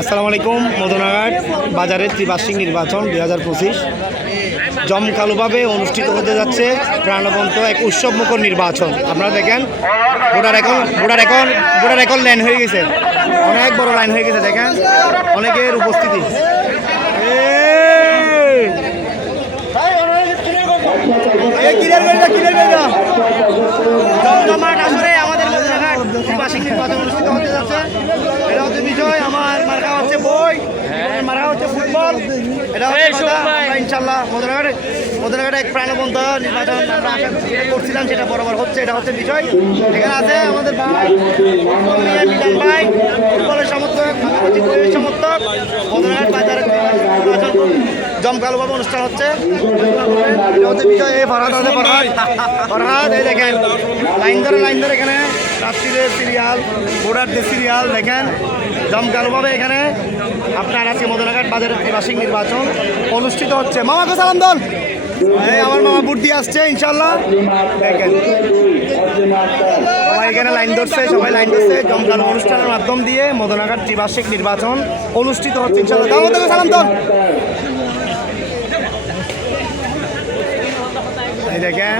আসসালামু আলাইকুম। মদনাঘাট বাজারের ত্রিবার্ষিক নির্বাচন 2025 জমকালোভাবে অনুষ্ঠিত হতে যাচ্ছে। প্রাণবন্ত এক উৎসবমুখর নির্বাচন। আপনারা দেখেন ভোটার এখন লাইন হয়ে গেছে, অনেক বড় লাইন হয়ে গেছে। দেখেন অনেকের উপস্থিতি। জমজমাট আসলে আমাদের মদনাঘাট ত্রিবার্ষিক নির্বাচন অনুষ্ঠিত হতে যাচ্ছে। এটা হচ্ছে বিষয়। আমার মার্কা হচ্ছে বই, মার্কা হচ্ছে ফুটবল। এটা হচ্ছে ইনশাল্লাহ মদনাঘাটে এক প্রাণবন্ত নির্বাচন আমরা আশা করছিলাম, সেটা বরাবর হচ্ছে। এটা হচ্ছে বিষয়। এখানে আছে আমাদের ভাই মিজান ভাই, ফুটবলের সমর্থক, বইয়ের সমর্থক। মদনাঘাট বাজারের নির্বাচন জমকালোভাবে অনুষ্ঠান হচ্ছে। এটা হচ্ছে বিষয়। এই ফরহাদ এই দেখেন লাইন ধরে এখানে রাত্রিদের সিরিয়াল, ভোটারদের সিরিয়াল দেখেন জমকালোভাবে এখানে আপনার আজকে মদনাঘাট বাজারের ত্রিবার্ষিক নির্বাচন অনুষ্ঠিত হচ্ছে। মামাকে সালাম দল। এই আমার মামা ভোট দিয়ে আসছে ইনশাল্লাহ। দেখেন সবাই এখানে লাইন ধরছে, জমকালো অনুষ্ঠানের মাধ্যম দিয়ে মদনাঘাট ত্রিবার্ষিক নির্বাচন অনুষ্ঠিত হচ্ছে ইনশাল্লাহ। দামোদরকে সালাম দল। এই দেখেন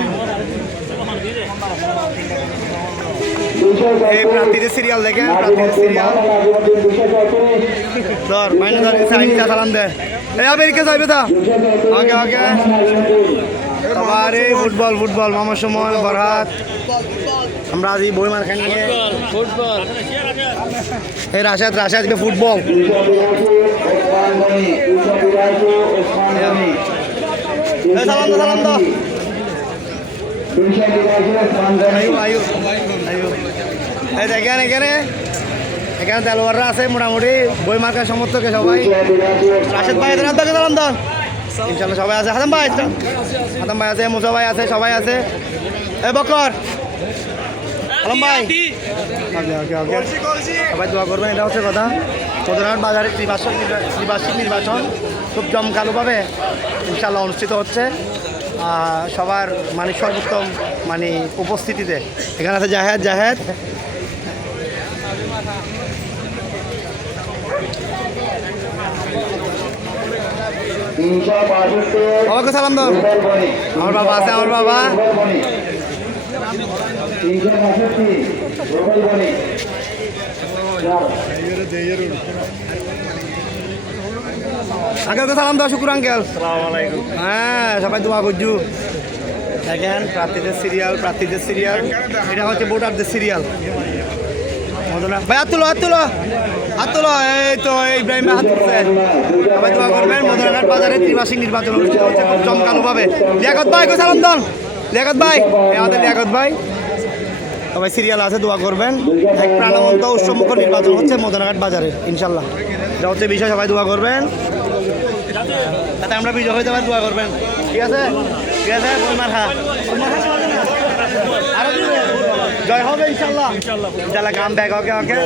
এই প্রার্থীদের সিরিয়াল দেখেন, প্রার্থীদের সিরিয়াল ধর মাইনে ধর সাইনটা সালাম দে। এই আমেরিকা যাইবে তা আগে আরে ফুটবল মামার সময় বরহাত আমরা আজ বই মার খাই নিয়ে ফুটবল। এই রাশাদকে ফুটবল সালাম দা। দেখেন এখানে তেলোয়াররা আছে মোটামুটি বই মার্কার সমর্থকে সবাই। রাশেদ ভাই সালাম দন ইনশাল্লাহ সবাই আছে। হাসান ভাই আছে, মুসা ভাই আছে, সবাই আছে। এ বকর আলম ভাই সবাই দোয়া করবেন। এটা হচ্ছে কথা। মদনাঘাট বাজারের ত্রিবার্ষিক নির্বাচন খুব জমকালোভাবে ইনশাল্লাহ অনুষ্ঠিত হচ্ছে। সবার মানে সর্বোত্তম মানে উপস্থিতিতে এখানে আছে জাহেদ বাবাকে সালাম দাও। আমার বাবা আছে, আমার বাবা আঙ্কেলকে সালাম দাও। শুকুর আঙ্কেল। হ্যাঁ সবাই দোয়া করছু। দেখেন প্রার্থীদের সিরিয়াল এটা হচ্ছে ভোটারদের সিরিয়াল। ভাই হাত তুলো। এই তো ইব্রাহিম হাত তুলছে। সবাই দোয়া করবেন। মদনাঘাট বাজারে ত্রিবার্ষিক নির্বাচন অনুষ্ঠিত হচ্ছে খুব জমকালোভাবে। লিয়াকত ভাই সালাম দন। লিয়াকত ভাই আমাদের লিয়াকত ভাই সবাই সিরিয়াল আছে, দোয়া করবেন। এক প্রাণবন্ত উৎসবমুখর নির্বাচন হচ্ছে মদনাঘাট বাজারে ইনশাল্লাহ। এটা হচ্ছে বিষয়। সবাই দোয়া করবেন তাতে আমরা বিজয় হয়ে যাবার দোয়া করবেন। ঠিক আছে জয় হবে ইনশাল্লাহ। কাম ব্যাক ওকে।